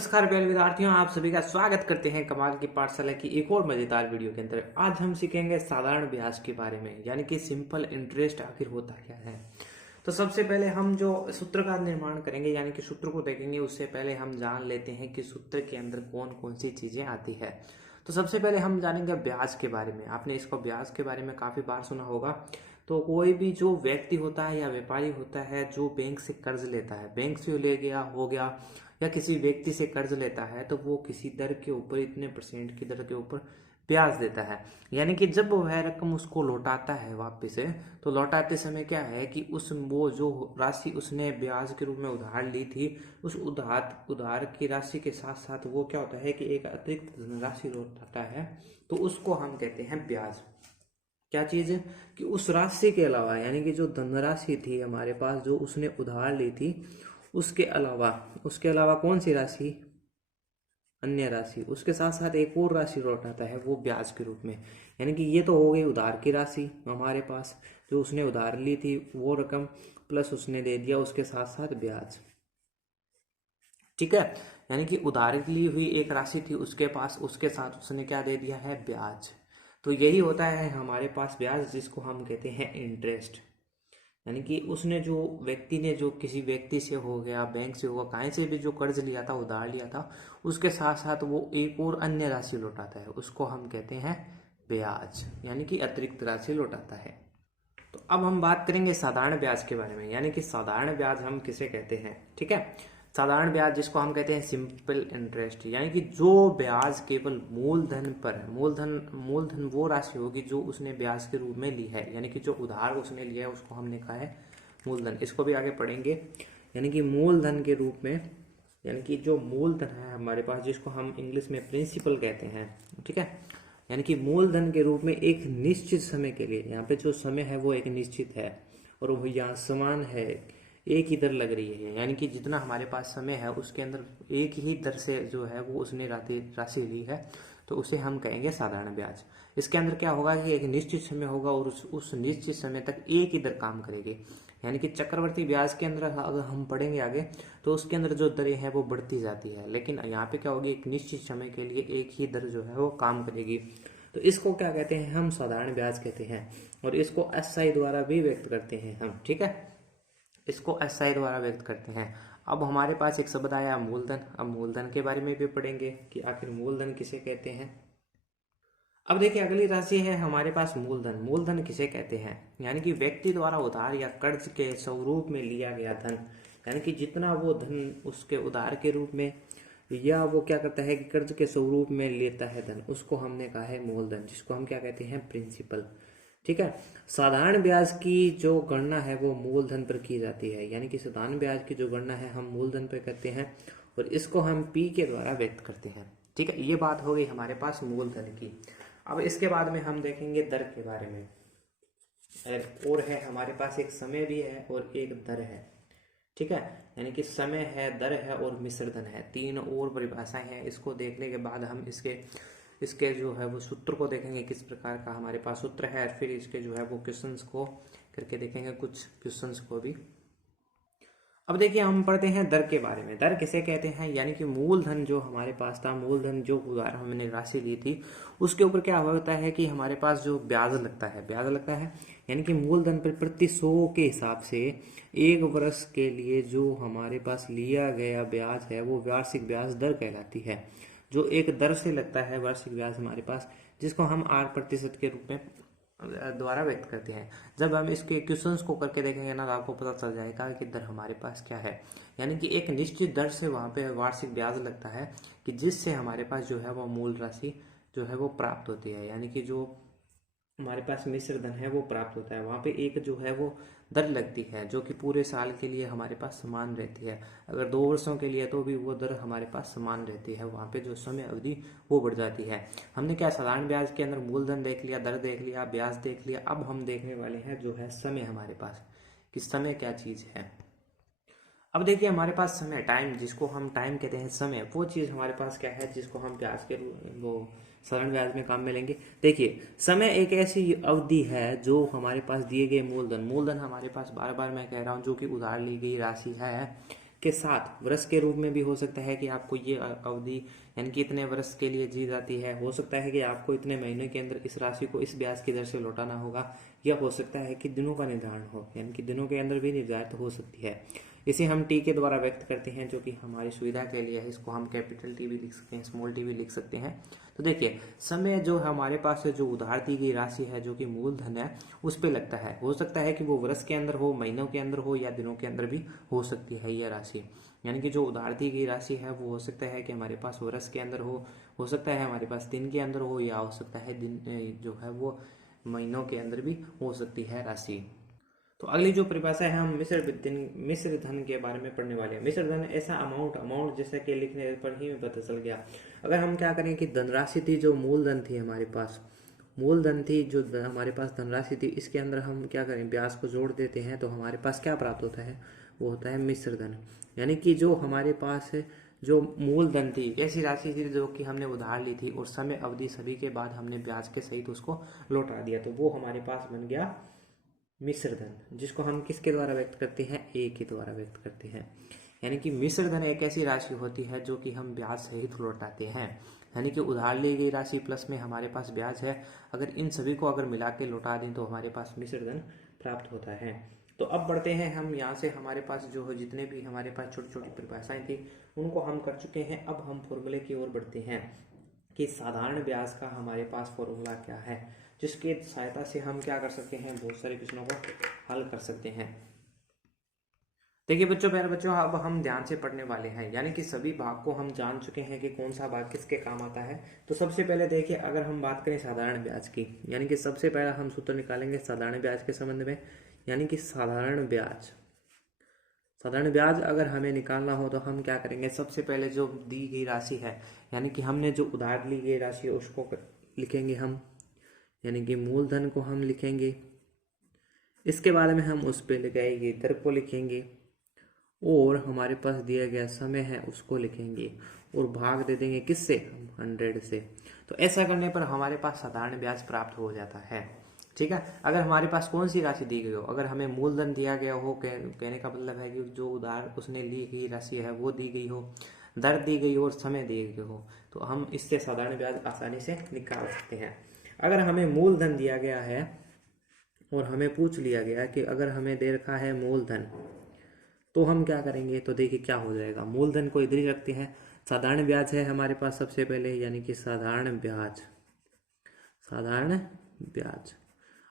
नमस्कार प्यारे विद्यार्थियों, आप सभी का स्वागत करते हैं कमाल की पाठशाला की एक और मजेदार वीडियो के अंदर। आज हम सीखेंगे साधारण ब्याज के बारे में, यानी कि सिंपल इंटरेस्ट आखिर होता क्या है। तो सबसे पहले हम जो सूत्र का निर्माण करेंगे, यानी कि सूत्र को देखेंगे, उससे पहले हम जान लेते हैं कि सूत्र के अंदर कौन कौन सी चीजें आती है। तो सबसे पहले हम जानेंगे ब्याज के बारे में। आपने इसको ब्याज के बारे में काफी बार सुना होगा। तो कोई भी जो व्यक्ति होता है या व्यापारी होता है जो बैंक से कर्ज लेता है, बैंक से ले गया हो गया या किसी व्यक्ति से कर्ज लेता है, तो वो किसी दर के ऊपर इतने परसेंट की दर के ऊपर ब्याज देता है। यानी कि जब वह रकम उसको लौटाता है वापस से, तो लौटाते समय क्या है कि उस वो जो राशि उसने ब्याज के रूप में उधार ली थी, उस उधार की राशि के साथ साथ वो क्या होता है कि एक अतिरिक्त धनराशि लौटाता है, तो उसको हम कहते हैं ब्याज। क्या चीज है कि उस राशि के अलावा, यानी कि जो धनराशि थी हमारे पास जो उसने उधार ली थी, उसके अलावा कौन सी राशि, अन्य राशि, उसके साथ साथ एक और राशि लौटाता है वो ब्याज के रूप में। यानी कि ये तो हो गई उधार की राशि हमारे पास, जो उसने उधार ली थी वो रकम प्लस उसने दे दिया उसके साथ साथ ब्याज। ठीक है, यानी कि उधार ली हुई एक राशि थी उसके पास, उसके साथ उसने क्या दे दिया है, ब्याज। तो यही होता है हमारे पास ब्याज, जिसको हम कहते हैं इंटरेस्ट। यानी कि उसने जो व्यक्ति ने जो किसी व्यक्ति से हो गया, बैंक से होगा, कहीं से भी जो कर्ज लिया था, उधार लिया था, उसके साथ साथ वो एक और अन्य राशि लौटाता है, उसको हम कहते हैं ब्याज, यानी कि अतिरिक्त राशि लौटाता है। तो अब हम बात करेंगे साधारण ब्याज के बारे में, यानी कि साधारण ब्याज हम किसे कहते हैं। ठीक है, साधारण ब्याज जिसको हम कहते हैं सिंपल इंटरेस्ट, यानी कि जो ब्याज केवल मूलधन पर है। मूलधन वो राशि होगी जो उसने ब्याज के रूप में ली है, यानी कि जो उधार उसने लिया है उसको हमने कहा है मूलधन। इसको भी आगे पढ़ेंगे। यानी कि मूलधन के रूप में, यानी कि जो मूलधन है हमारे पास, जिसको हम इंग्लिश में प्रिंसिपल कहते हैं। ठीक है, यानी कि मूलधन के रूप में एक निश्चित समय के लिए, यहाँ पे जो समय है वो एक निश्चित है और वो यहाँ समान है, एक ही दर लग रही है। यानी कि जितना हमारे पास समय है उसके अंदर एक ही दर से जो है वो उसने राशि ली है, तो उसे हम कहेंगे साधारण ब्याज। इसके अंदर क्या होगा कि एक निश्चित समय होगा और उस निश्चित समय तक एक ही दर काम करेगी। यानी कि चक्रवर्ती ब्याज के अंदर अगर हम पढ़ेंगे आगे, तो उसके अंदर जो दरें हैं वो बढ़ती जाती है, लेकिन यहाँ पे क्या होगी, एक निश्चित समय के लिए एक ही दर जो है वो काम करेगी। तो इसको क्या कहते हैं, हम साधारण ब्याज कहते हैं, और इसको एसआई द्वारा भी व्यक्त करते हैं हम। ठीक है, इसको एसआई द्वारा व्यक्त करते हैं। अब हमारे पास एक शब्द आया मूलधन। अब मूलधन के बारे में भी पढ़ेंगे कि आखिर मूलधन किसे कहते हैं। अब देखिए, अगली राशि है हमारे पास मूलधन। मूलधन किसे कहते हैं, यानी कि व्यक्ति द्वारा उधार या कर्ज के स्वरूप में लिया गया धन, यानी कि जितना वो धन उसके उधार के रूप में, या वो क्या करता है कि कर्ज के स्वरूप में लेता है धन, उसको हमने कहा है मूलधन, जिसको हम क्या कहते हैं, प्रिंसिपल। ठीक है, साधारण ब्याज की जो गणना है वो मूलधन पर की जाती है, यानी कि साधारण ब्याज की जो गणना है हम मूलधन पर करते हैं और इसको हम पी के द्वारा व्यक्त करते हैं। ठीक है, ये बात हो गई हमारे पास मूलधन की। अब इसके बाद में हम देखेंगे दर के बारे में। और है हमारे पास एक समय भी है और एक दर है। ठीक है, यानी कि समय है, दर है और मिश्र धन है, तीन और परिभाषाएं हैं। इसको देखने के बाद हम इसके जो है वो सूत्र को देखेंगे, किस प्रकार का हमारे पास सूत्र है, फिर इसके जो है वो क्वेश्चंस को करके देखेंगे, कुछ क्वेश्चंस को भी। अब देखिए, हम पढ़ते हैं दर के बारे में। दर किसे कहते हैं, यानी कि मूलधन जो हमारे पास था, मूलधन जो उधार हमने राशि ली थी, उसके ऊपर क्या होता है कि हमारे पास जो ब्याज लगता है, यानी कि मूलधन पर प्रति 100 के हिसाब से एक वर्ष के लिए जो हमारे पास लिया गया ब्याज है वो वार्षिक ब्याज दर कहलाती है। जो एक दर से लगता है वार्षिक ब्याज हमारे पास, जिसको हम 8% के रूप में द्वारा व्यक्त करते हैं। जब हम इसके क्वेश्चंस को करके देखेंगे ना, तो आपको पता चल जाएगा कि दर हमारे पास क्या है। यानी कि एक निश्चित दर से वहाँ पे वार्षिक ब्याज लगता है, कि जिससे हमारे पास जो है वो मूल राशि जो है वो प्राप्त होती है, यानी कि जो हमारे पास मिश्र धन है वो प्राप्त होता है। वहाँ पे एक जो है वो दर लगती है जो कि पूरे साल के लिए हमारे पास समान रहती है। अगर 2 वर्षों के लिए तो भी वो दर हमारे पास समान रहती है, वहाँ पे जो समय अवधि वो बढ़ जाती है। हमने क्या साधारण ब्याज के अंदर मूलधन देख लिया, दर देख लिया, ब्याज देख लिया। अब हम देखने वाले हैं जो है समय हमारे पास, कि समय क्या चीज़ है। अब देखिए, हमारे पास समय, टाइम, जिसको हम टाइम कहते हैं, समय, वो चीज़ हमारे पास क्या है जिसको हम ब्याज के वो साधारण ब्याज में काम में लेंगे। देखिए, समय एक ऐसी अवधि है जो हमारे पास दिए गए मूलधन हमारे पास, बार बार मैं कह रहा हूँ, जो कि उधार ली गई राशि है, के साथ वर्ष के रूप में भी हो सकता है कि आपको ये अवधि यानी कि इतने वर्ष के लिए दी जाती है। हो सकता है कि आपको इतने महीने के अंदर इस राशि को इस ब्याज की दर से लौटाना होगा, या हो सकता है कि दिनों का निर्धारण हो, यानी कि दिनों के अंदर भी निर्धारित हो सकती है। इसे हम टी के द्वारा व्यक्त करते हैं, जो कि हमारी सुविधा के लिए है। इसको हम कैपिटल टी भी लिख सकते हैं, स्मॉल टी भी लिख सकते हैं। तो देखिए, समय जो हमारे पास है, जो उधार दी गई राशि है, जो कि मूलधन है, उस पे लगता है। हो सकता है कि वो वर्ष के अंदर हो, महीनों के अंदर हो, या दिनों के अंदर भी हो सकती है यह राशि। यानी कि जो उधार दी गई राशि है वो हो सकता है कि हमारे पास वर्ष के अंदर हो सकता है हमारे पास दिन के अंदर हो, या हो सकता है दिन जो है वो महीनों के अंदर भी हो सकती है राशि। तो अगली जो परिभाषा है, हम मिश्र धन के बारे में पढ़ने वाले हैं। मिश्र धन ऐसा अमाउंट जैसे कि लिखने पर ही पता चल गया। अगर हम क्या करें कि धनराशि थी, जो मूलधन थी हमारे पास, मूलधन थी जो हमारे पास धनराशि थी, इसके अंदर हम क्या करें, ब्याज को जोड़ देते हैं, तो हमारे पास क्या प्राप्त होता है, वो होता है मिश्र धन। यानी कि जो हमारे पास जो मूलधन थी, ऐसी राशि थी जो कि हमने उधार ली थी और समय अवधि सभी के बाद हमने ब्याज के सहित उसको लौटा दिया, तो वो हमारे पास बन गया मिश्र धन, जिसको हम किसके द्वारा व्यक्त करते हैं, ए के द्वारा व्यक्त करते हैं। यानी कि मिश्र धन एक ऐसी राशि होती है जो कि हम ब्याज सहित लौटाते हैं। यानी कि उधार ली गई राशि प्लस में हमारे पास ब्याज है, अगर इन सभी को अगर मिला के लौटा दें तो हमारे पास मिश्र धन प्राप्त होता है। तो अब बढ़ते हैं हम यहाँ से, हमारे पास जो है जितने भी हमारे पास छोटी छोटी परिभाषाएं थी उनको हम कर चुके हैं। अब हम फॉर्मूले की ओर बढ़ते हैं कि साधारण ब्याज का हमारे पास फॉर्मूला क्या है, जिसकी सहायता से हम क्या कर सकते हैं, बहुत सारे प्रश्नों को हल कर सकते हैं। देखिए बच्चों, प्यारे बच्चों, अब हम ध्यान से पढ़ने वाले हैं। यानी कि सभी भाग को हम जान चुके हैं कि कौन सा भाग किसके काम आता है। तो सबसे पहले देखिए, अगर हम बात करें साधारण ब्याज की, यानी कि सबसे पहला हम सूत्र निकालेंगे साधारण ब्याज के संबंध में। यानी कि साधारण ब्याज अगर हमें निकालना हो तो हम क्या करेंगे, सबसे पहले जो दी गई राशि है, यानी कि हमने जो उधार ली गई राशि है उसको लिखेंगे हम, यानी कि मूलधन को हम लिखेंगे। इसके बारे में हम उस पे लगाएंगे दर को लिखेंगे, और हमारे पास दिया गया समय है उसको लिखेंगे, और भाग दे देंगे किससे, 100 से। तो ऐसा करने पर हमारे पास साधारण ब्याज प्राप्त हो जाता है। ठीक है, अगर हमारे पास कौन सी राशि दी गई हो, अगर हमें मूलधन दिया गया हो, कहने का मतलब है कि जो उधार उसने ली गई राशि है वो दी गई हो, दर दी गई हो और समय दिए गए हो, तो हम इससे साधारण ब्याज आसानी से निकाल सकते हैं। अगर हमें मूलधन दिया गया है और हमें पूछ लिया गया कि अगर हमें दे रखा है मूलधन, तो हम क्या करेंगे, तो देखिए क्या हो जाएगा। मूलधन को इधर ही रखते हैं, साधारण ब्याज है हमारे पास सबसे पहले, यानी कि साधारण ब्याज।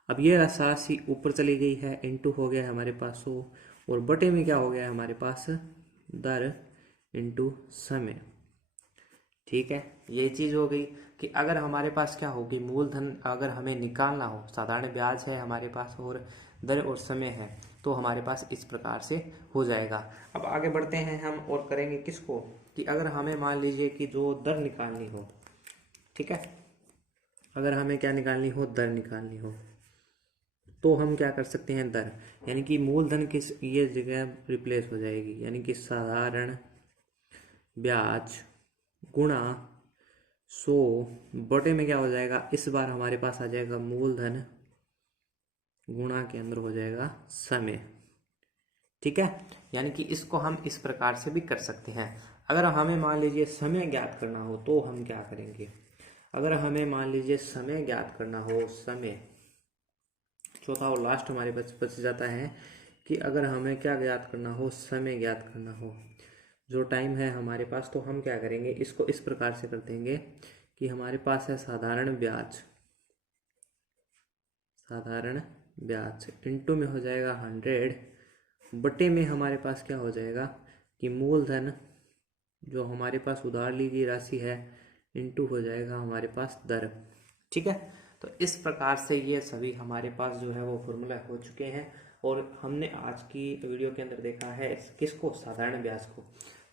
अब ये राशि ऊपर चली गई है, इनटू हो गया हमारे पास 100, और बटे में क्या हो गया हमारे पास, दर इनटू समय। ठीक है, ये चीज हो गई कि अगर हमारे पास क्या होगी, मूलधन अगर हमें निकालना हो, साधारण ब्याज है हमारे पास और दर और समय है, तो हमारे पास इस प्रकार से हो जाएगा। अब आगे बढ़ते हैं हम और करेंगे किसको, कि अगर हमें मान लीजिए कि जो दर निकालनी हो, ठीक है, अगर हमें क्या निकालनी हो, दर निकालनी हो, तो हम क्या कर सकते हैं, दर, यानी कि मूलधन किस ये जगह रिप्लेस हो जाएगी, यानी कि साधारण ब्याज गुणा 100 बटे में क्या हो जाएगा, इस बार हमारे पास आ जाएगा मूलधन गुणा के अंदर हो जाएगा समय। ठीक है, यानी कि इसको हम इस प्रकार से भी कर सकते हैं। अगर हमें मान लीजिए समय ज्ञात करना हो तो हम क्या करेंगे, अगर हमें मान लीजिए समय ज्ञात करना हो, समय चौथा और लास्ट हमारे पास बच जाता है कि अगर हमें क्या ज्ञात करना हो, समय ज्ञात करना हो, जो टाइम है हमारे पास, तो हम क्या करेंगे, इसको इस प्रकार से कर देंगे कि हमारे पास है साधारण ब्याज इनटू में हो जाएगा 100 बटे में हमारे पास क्या हो जाएगा कि मूलधन जो हमारे पास उधार ली गई राशि है इनटू हो जाएगा हमारे पास दर। ठीक है, तो इस प्रकार से ये सभी हमारे पास जो है वो फॉर्मूला हो चुके हैं, और हमने आज की वीडियो के अंदर देखा है किसको, साधारण ब्याज को।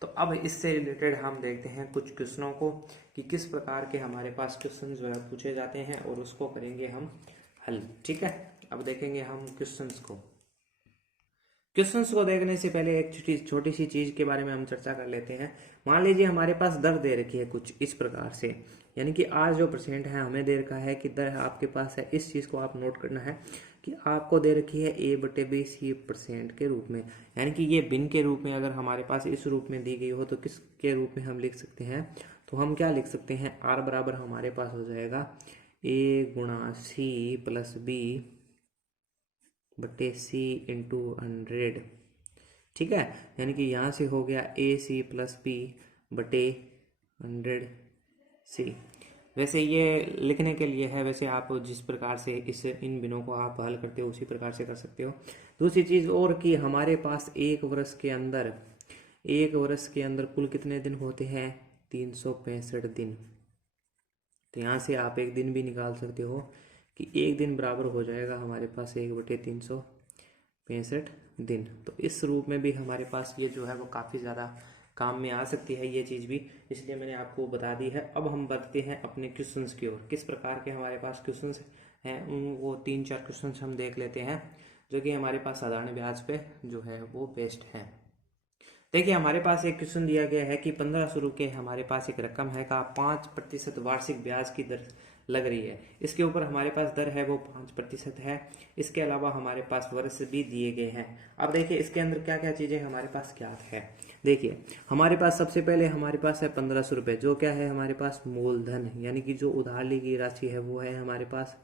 तो अब इससे रिलेटेड हम देखते हैं कुछ क्वेश्चनों को कि किस प्रकार के हमारे पास क्वेश्चन जो है पूछे जाते हैं, और उसको करेंगे हम हल। ठीक है, अब देखेंगे हम क्वेश्चंस को देखने से पहले एक छोटी सी चीज के बारे में हम चर्चा कर लेते हैं। मान लीजिए हमारे पास दर दे रखी है कुछ इस प्रकार से, यानी कि आज जो परसेंट है हमें दे रखा है कि दर आपके पास है, इस चीज़ को आप नोट करना है कि आपको दे रखी है A/B C परसेंट के रूप में। यानी कि ये बिन के रूप में अगर हमारे पास इस रूप में दी गई हो तो किस के रूप में हम लिख सकते हैं, तो हम क्या लिख सकते हैं, R बराबर हमारे पास हो जाएगा A×C+B/C×100। ठीक है, यानी कि यहाँ से हो गया AC+B/100C। वैसे ये लिखने के लिए है, वैसे आप जिस प्रकार से इस इन बिनों को आप हल करते हो उसी प्रकार से कर सकते हो। दूसरी चीज़ और कि हमारे पास एक वर्ष के अंदर कुल कितने दिन होते हैं, 365 दिन। तो यहाँ से आप एक दिन भी निकाल सकते हो कि एक दिन बराबर हो जाएगा हमारे पास 1/365 दिन। तो इस रूप में भी हमारे पास ये जो है वो काफ़ी ज़्यादा काम में आ सकती है ये चीज़ भी, इसलिए मैंने आपको बता दी है। अब हम बढ़ते हैं अपने क्वेश्चंस की ओर। किस प्रकार के हमारे पास क्वेश्चंस हैं उन वो 3-4 क्वेश्चंस हम देख लेते हैं जो कि हमारे पास साधारण ब्याज पे जो है वो बेस्ड है। देखिए हमारे पास एक क्वेश्चन दिया गया है कि 1500 के हमारे पास एक रकम है का 5% वार्षिक ब्याज की दर लग रही है। इसके ऊपर हमारे पास दर है वो 5% है। इसके अलावा हमारे पास वर्ष भी दिए गए हैं। अब देखिए इसके अंदर क्या क्या चीज़ें हमारे पास ज्ञात है। देखिए हमारे पास सबसे पहले हमारे पास है 1500 जो क्या है हमारे पास मूलधन, यानी कि जो उधार ली गई राशि है वो है हमारे पास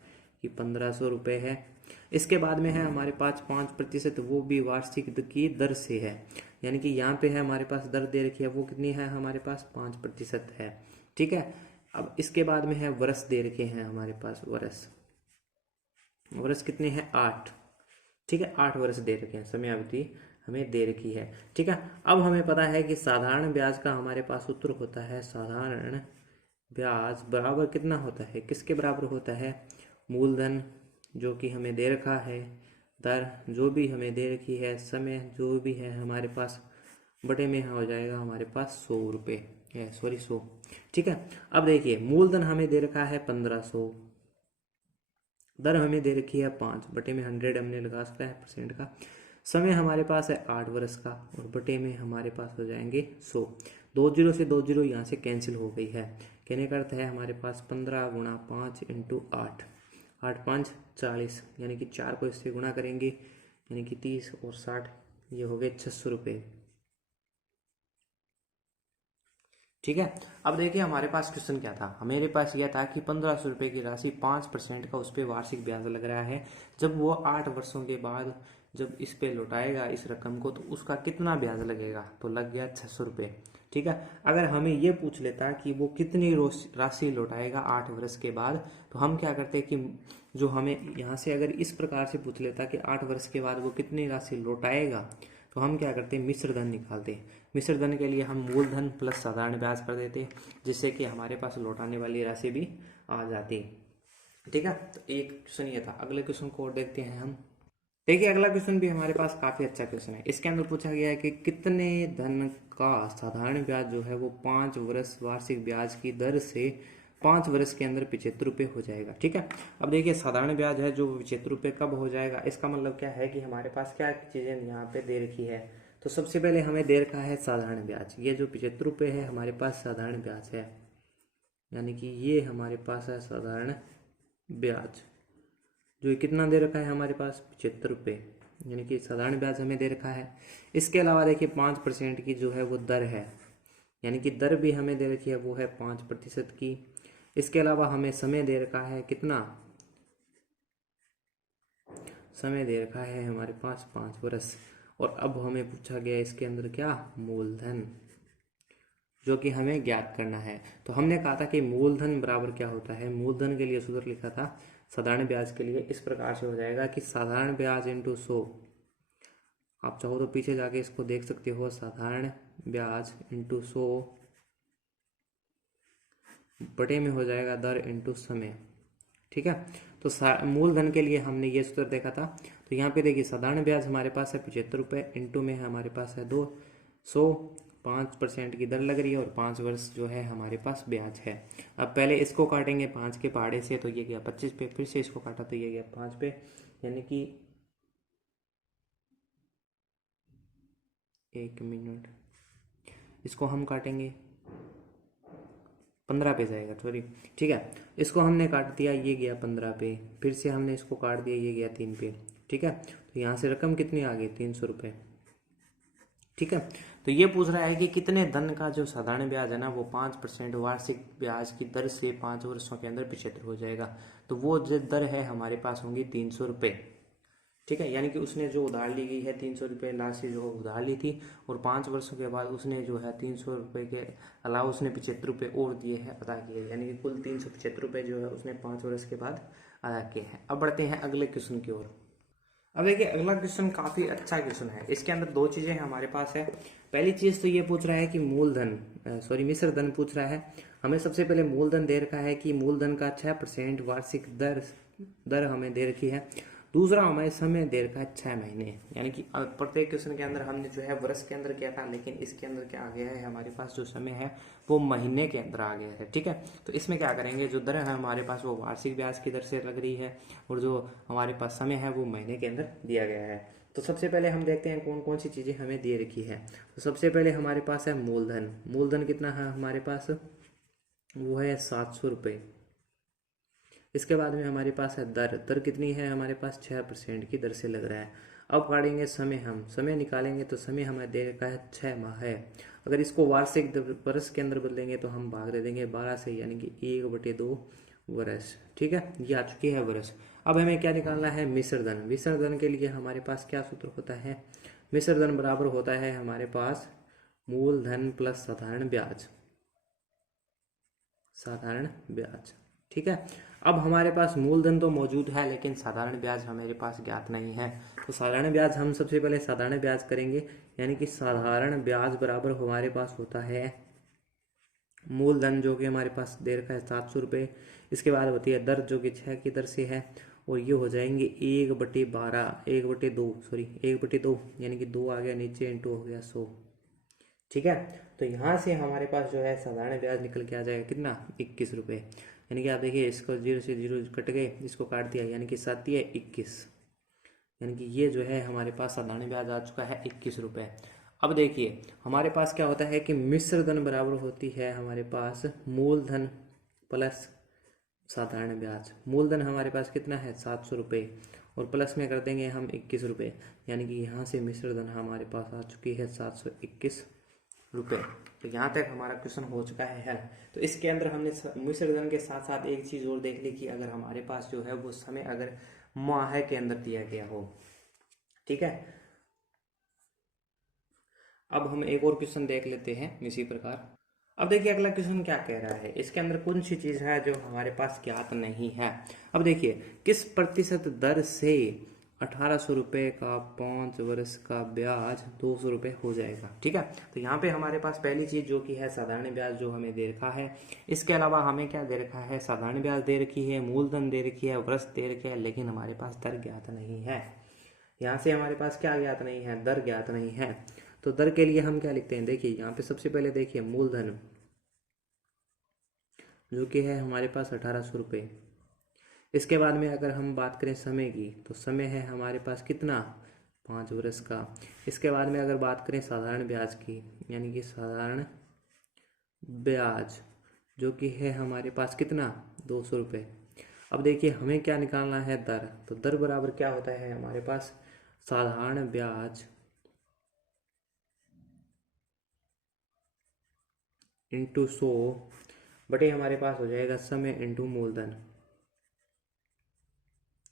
कि 1500 है। इसके बाद में है हमारे पास 5%, वो भी वार्षिक की दर से है। यानी कि यहाँ पे है हमारे पास दर दे रखी है वो कितनी है हमारे पास 5% है। ठीक है, अब इसके बाद में है वर्ष दे रखे हैं हमारे पास, वर्ष कितने हैं 8। ठीक है, 8 वर्ष दे रखे हैं, समय अवधि हमें दे रखी है। ठीक है, अब हमें पता है कि साधारण ब्याज का हमारे पास सूत्र होता है, साधारण ब्याज बराबर कितना होता है, किसके बराबर होता है, मूलधन जो कि हमें दे रखा है, दर जो भी हमें दे रखी है, समय जो भी है हमारे पास, बटे में हो जाएगा हमारे पास 100 है, सॉरी 100। ठीक है, अब देखिए मूलधन हमें दे रखा है 1500, दर हमें दे रखी है 5, बटे में 100 हमने लगा सकता है परसेंट का, समय हमारे पास है 8 वर्ष का और बटे में हमारे पास हो जाएंगे 100। 20 से 20 यहाँ से कैंसिल हो गई है। कहने का अर्थ है हमारे पास 15 × 5 × 8, 8 5 40, यानी कि 4 को इससे गुणा करेंगे यानी कि 30 और 60, ये हो गए 600। ठीक है, अब देखिए हमारे पास क्वेश्चन क्या था, हमारे पास यह था कि 1500 की राशि 5% का उस पर वार्षिक ब्याज लग रहा है। जब वो 8 वर्षों के बाद जब इस पे लौटाएगा इस रकम को तो उसका कितना ब्याज लगेगा, तो लग गया 600। ठीक है, अगर हमें ये पूछ लेता कि वो कितनी राशि लौटाएगा 8 वर्ष के बाद, तो हम क्या करते कि जो हमें यहाँ से अगर इस प्रकार से पूछ लेता कि 8 वर्ष के बाद वो कितनी राशि लौटाएगा, तो हम क्या करते हैं मिश्र धन निकालते हैं। मिश्र धन के लिए हम मूलधन प्लस साधारण ब्याज कर देते, जिससे कि हमारे पास लौटाने वाली राशि भी आ जाती। ठीक है, तो एक क्वेश्चन ये था। अगले क्वेश्चन को और देखते हैं हम। देखिए अगला क्वेश्चन भी हमारे पास काफ़ी अच्छा क्वेश्चन है। इसके अंदर पूछा गया है कि कितने धन का साधारण ब्याज जो है वो 5 वर्ष वार्षिक ब्याज की दर से 5 वर्ष के अंदर 75 हो जाएगा। ठीक है, अब देखिए साधारण ब्याज है जो 75 कब हो जाएगा, इसका मतलब क्या है कि हमारे पास क्या चीज़ें यहाँ पे दे रखी है। तो सबसे पहले हमें दे रखा है साधारण ब्याज, ये जो 75 है हमारे पास साधारण ब्याज है, यानी कि ये हमारे पास है साधारण ब्याज जो कितना दे रखा है हमारे पास 75, यानी कि साधारण ब्याज हमें दे रखा है। इसके अलावा देखिए 5% की जो है वो दर है, यानी कि दर भी हमें दे रखी है वो है 5% की। इसके अलावा हमें समय दे रखा है कितना, समय दे रखा है हमारे पास 5 वर्ष। और अब हमें पूछा गया इसके अंदर क्या, मूलधन, जो कि हमें ज्ञात करना है। तो हमने कहा था कि मूलधन बराबर क्या होता है, मूलधन के लिए सूत्र लिखा था साधारण ब्याज के लिए इस प्रकार से हो जाएगा कि साधारण ब्याज इंटू 100, आप चाहो तो पीछे जाके इसको देख सकते हो, साधारण ब्याज इंटू 100 बटे में हो जाएगा दर इंटू समय। ठीक है, तो मूलधन के लिए हमने ये सूत्र देखा था। तो यहाँ पे देखिए साधारण ब्याज हमारे पास है 75, इंटू में हमारे पास है 200, 5% की दर लग रही है और 5 वर्ष जो है हमारे पास ब्याज है। अब पहले इसको काटेंगे 5 के पहाड़े से, तो ये गया 25 पे, फिर से इसको काटा तो ये गया 5 पे, यानी कि 1 मिनट, इसको हम काटेंगे 15 पे जाएगा, सॉरी। ठीक है, इसको हमने काट दिया, ये गया 15 पे, फिर से हमने इसको काट दिया, ये गया 3 पे। ठीक है, तो यहाँ से रकम कितनी आ गई, 300 रुपये। ठीक है, तो ये पूछ रहा है कि कितने धन का जो साधारण ब्याज है ना वो 5% वार्षिक ब्याज की दर से 5 वर्षों के अंदर 75 हो जाएगा। तो वो जो दर है हमारे पास होंगी 300 रुपये। ठीक है, यानी कि उसने जो उधार ली गई है 300 रुपये राशि जो उधार ली थी, और 5 वर्षों के बाद उसने जो है 300 रुपये के अलावा उसने 75 रुपये और दिए हैं, अदा किए, यानी कि कुल 375 रुपये जो है उसने 5 वर्ष के बाद अदा किए हैं। अब बढ़ते हैं अगले क्वेश्चन की ओर। अब देखिए अगला क्वेश्चन काफ़ी अच्छा क्वेश्चन है। इसके अंदर दो चीज़ें हमारे पास है। पहली चीज़ तो ये पूछ रहा है कि मूलधन, सॉरी मिश्र धन पूछ रहा है। हमें सबसे पहले मूलधन दे रखा है कि मूलधन का 6% वार्षिक दर हमें दे रखी है। दूसरा हमें समय दे रखा है 6 महीने, यानी कि प्रत्येक क्वेश्चन के अंदर हमने जो है वर्ष के अंदर किया था, लेकिन इसके अंदर क्या आ गया है, हमारे पास जो समय है वो महीने के अंदर आ गया है। ठीक है, तो इसमें क्या करेंगे, जो दर है हमारे पास वो वार्षिक ब्याज की दर से लग रही है, और जो हमारे पास समय है वो महीने के अंदर दिया गया है। तो सबसे पहले हम देखते हैं कौन कौन सी चीज़ें हमें दे रखी है। तो सबसे पहले हमारे पास है मूलधन। मूलधन कितना है हमारे पास, वो है 700 रुपये। इसके बाद में हमारे पास है दर। दर कितनी है हमारे पास, 6% की दर से लग रहा है। अब काटेंगे समय, हम समय निकालेंगे तो समय हमें दे रखा है 6 माह है। अगर इसको वार्षिक वर्ष के अंदर बदलेंगे तो हम भाग दे देंगे 12 से, यानी कि 1/2 वर्ष। ठीक है, ये आ चुकी है वर्ष। अब हमें क्या निकालना है, मिश्र धन। मिश्र धन के लिए हमारे पास क्या सूत्र होता है, मिश्र धन बराबर होता है हमारे पास मूलधन प्लस साधारण ब्याज, साधारण ब्याज। ठीक है, अब हमारे पास मूलधन तो मौजूद है लेकिन साधारण ब्याज हमारे पास ज्ञात नहीं है। तो साधारण ब्याज हम सबसे पहले साधारण ब्याज करेंगे, यानी कि साधारण ब्याज बराबर हमारे पास होता है मूलधन जो कि हमारे पास दे रखा है 700 रुपये। इसके बाद होती है दर जो कि 6 की दर से है, और ये हो जाएंगे 1/12, 1/2, सॉरी 1/2, यानी कि 2 आ गया नीचे, इंटू हो गया 100। ठीक है, तो यहाँ से हमारे पास जो है साधारण ब्याज निकल के आ जाएगा कितना, 21 रुपये। यानी कि आप देखिए इसको 0 से 0 कट गए, इसको काट दिया, यानी कि 7 है 21, यानी कि ये जो है हमारे पास साधारण ब्याज आ चुका है 21 रुपये। अब देखिए हमारे पास क्या होता है कि मिश्र धन बराबर होती है हमारे पास मूलधन प्लस साधारण ब्याज। मूलधन हमारे पास कितना है 700 रुपये, और प्लस में कर देंगे हम 21 रुपये, यानी कि यहाँ से मिश्र धन हमारे पास आ चुकी है 721 रुपये। तो यहाँ तक हमारा क्वेश्चन हो चुका है हल। तो इसके अंदर हमने मिश्र धन के साथ साथ एक चीज़ और देख ली कि अगर हमारे पास जो है वो समय अगर माह के अंदर दिया गया हो। ठीक है, अब हम एक और क्वेश्चन देख लेते हैं इसी प्रकार। अब देखिए अगला क्वेश्चन क्या कह रहा है, इसके अंदर कौन सी चीज़ है जो हमारे पास ज्ञात नहीं है। अब देखिए किस प्रतिशत दर से 1800 रुपये का 5 वर्ष का ब्याज 200 रुपये हो जाएगा। ठीक है, तो यहाँ पे हमारे पास पहली चीज़ जो कि है साधारण ब्याज जो हमें दे रखा है। इसके अलावा हमें क्या दे रखा है, साधारण ब्याज दे रखी है, मूलधन दे रखी है, वर्ष दे रखे है, लेकिन हमारे पास दर ज्ञात नहीं है। यहाँ से हमारे पास क्या ज्ञात नहीं है, दर ज्ञात नहीं है। तो दर के लिए हम क्या लिखते हैं, देखिए यहाँ पे सबसे पहले देखिए मूलधन जो कि है हमारे पास 1800 रुपये। इसके बाद में अगर हम बात करें समय की, तो समय है हमारे पास कितना, 5 वर्ष का। इसके बाद में अगर बात करें साधारण ब्याज की, यानी कि साधारण ब्याज जो कि है हमारे पास कितना, 200 रुपये। अब देखिए हमें क्या निकालना है, दर। तो दर बराबर क्या होता है हमारे पास, साधारण ब्याज इंटू 100 बटे हमारे पास हो जाएगा समय इंटू मूलधन।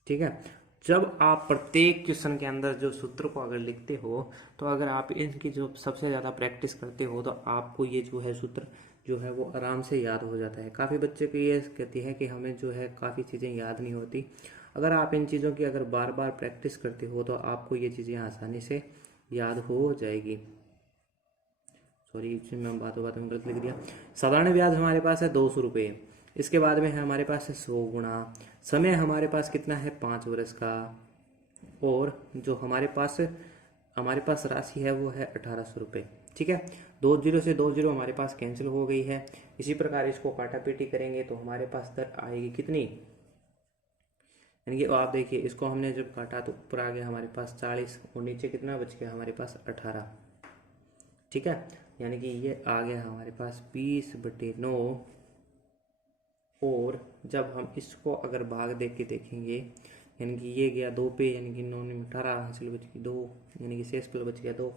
ठीक है, जब आप प्रत्येक क्वेश्चन के अंदर जो सूत्र को अगर लिखते हो, तो अगर आप इनकी जो सबसे ज़्यादा प्रैक्टिस करते हो तो आपको ये जो है सूत्र जो है वो आराम से याद हो जाता है। काफ़ी बच्चे को ये कहती है कि हमें जो है काफ़ी चीज़ें याद नहीं होती। अगर आप इन चीज़ों की अगर बार बार प्रैक्टिस करते हो तो आपको ये चीज़ें आसानी से याद हो जाएगी। सॉरी मैं बातों बातों में गलत लिख दिया। साधारण ब्याज हमारे पास है 200 रुपये। इसके बाद में है हमारे पास है 100 गुणा, समय हमारे पास कितना है 5 वर्ष का, और जो हमारे पास राशि है वो है 1800 रुपये। ठीक है, 2 जीरो से 2 जीरो हमारे पास कैंसिल हो गई है। इसी प्रकार इसको काटा पीटी करेंगे तो हमारे पास दर आएगी कितनी, यानी कि आप देखिए इसको हमने जब काटा तो ऊपर आ गया हमारे पास 40, और नीचे कितना बच गया हमारे पास 18। ठीक है, यानी कि ये आ गया हमारे पास 20/9 और जब हम इसको अगर भाग दे के देखेंगे, यानी कि ये गया 2 पे, यानी कि 9 में 18 हासिल बच गई 2, यानी कि शेष पल बच गया 2,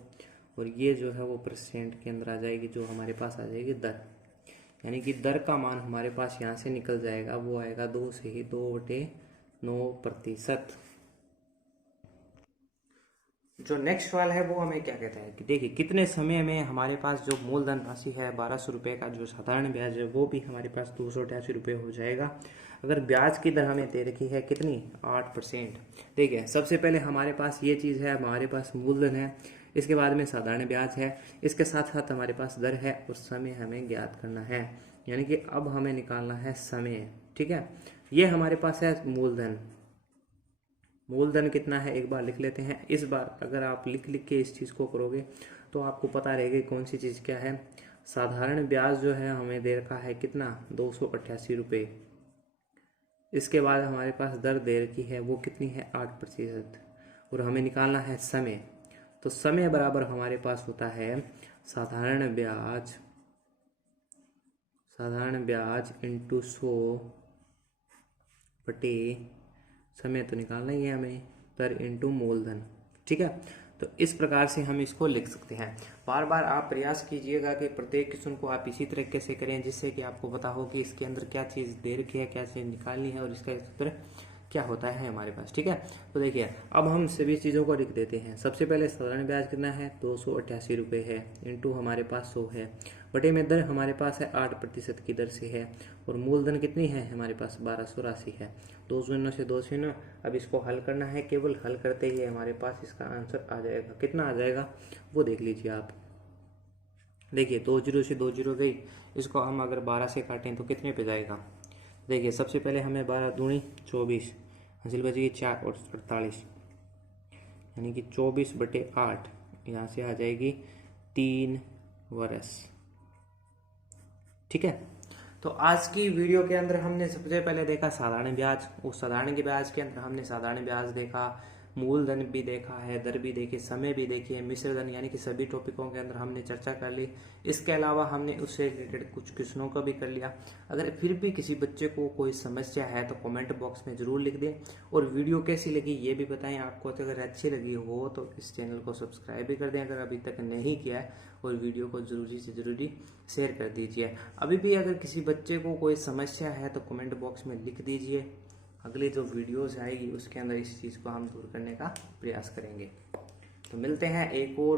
और ये जो है वो परसेंट के अंदर आ जाएगी, जो हमारे पास आ जाएगी दर, यानी कि दर का मान हमारे पास यहाँ से निकल जाएगा, वो आएगा 2 से ही 2/9%। जो नेक्स्ट वाला है वो हमें क्या कहता है कि देखिए कितने समय में हमारे पास जो मूलधन राशि है 1200 रुपये का जो साधारण ब्याज है वो भी हमारे पास 288 रुपये हो जाएगा। अगर ब्याज की दर हमें दे रखी है कितनी 8%। देखिए सबसे पहले हमारे पास ये चीज़ है, हमारे पास मूलधन है, इसके बाद में साधारण ब्याज है, इसके साथ साथ हमारे पास दर है और समय हमें ज्ञात करना है, यानी कि अब हमें निकालना है समय। ठीक है, ये हमारे पास है मूलधन। मूलधन कितना है एक बार लिख लेते हैं। इस बार अगर आप लिख लिख के इस चीज़ को करोगे तो आपको पता रहेगा कौन सी चीज़ क्या है। साधारण ब्याज जो है हमें दे रखा है कितना 288 रुपये। इसके बाद हमारे पास दर दे रखी है वो कितनी है 8%, और हमें निकालना है समय। तो समय बराबर हमारे पास होता है साधारण ब्याज इंटू 100 बटे समय तो निकालना ही है हमें, दर इंटू मूलधन। ठीक है, तो इस प्रकार से हम इसको लिख सकते हैं। बार बार आप प्रयास कीजिएगा कि प्रत्येक क्वेश्चन को आप इसी तरीके से करें जिससे कि आपको पता हो कि इसके अंदर क्या चीज़ दे रखी है, क्या चीज़ निकालनी है और इसका उत्तर क्या होता है हमारे पास। ठीक है, तो देखिए अब हम सभी चीज़ों को लिख देते हैं। सबसे पहले साधारण ब्याज कितना है 288 रुपये है, इंटू हमारे पास 100 है, बटे में दर हमारे पास है 8% की दर से है, और मूलधन कितनी है हमारे पास 1200 राशि है। 2 शून्य से 2 शून्य। अब इसको हल करना है, केवल हल करते ही हमारे पास इसका आंसर आ जाएगा। कितना आ जाएगा वो देख लीजिए आप। देखिए 2 जीरो से 2 जीरो गई, इसको हम अगर 12 से काटें तो कितने पे जाएगा। देखिए सबसे पहले हमें 12 दूनी 24 हासिल बचेगी 4 और 48, यानी कि 24/8 यहाँ से आ जाएगी 3 वर्ष। ठीक है, तो आज की वीडियो के अंदर हमने सबसे पहले देखा साधारण ब्याज। उस साधारण के ब्याज के अंदर हमने साधारण ब्याज देखा, मूलधन भी देखा है, दर भी देखी, समय भी देखी है, मिश्र धन, यानी कि सभी टॉपिकों के अंदर हमने चर्चा कर ली। इसके अलावा हमने उससे रिलेटेड कुछ क्वेश्चनों का भी कर लिया। अगर फिर भी किसी बच्चे को कोई समस्या है तो कमेंट बॉक्स में ज़रूर लिख दें, और वीडियो कैसी लगी ये भी बताएं आपको। तो अगर अच्छी लगी हो तो इस चैनल को सब्सक्राइब भी कर दें अगर अभी तक नहीं किया है, और वीडियो को ज़रूरी से ज़रूरी शेयर कर दीजिए। अभी भी अगर किसी बच्चे को कोई समस्या है तो कमेंट बॉक्स में लिख दीजिए। अगली जो वीडियोस आएगी उसके अंदर इस चीज़ को हम दूर करने का प्रयास करेंगे। तो मिलते हैं एक और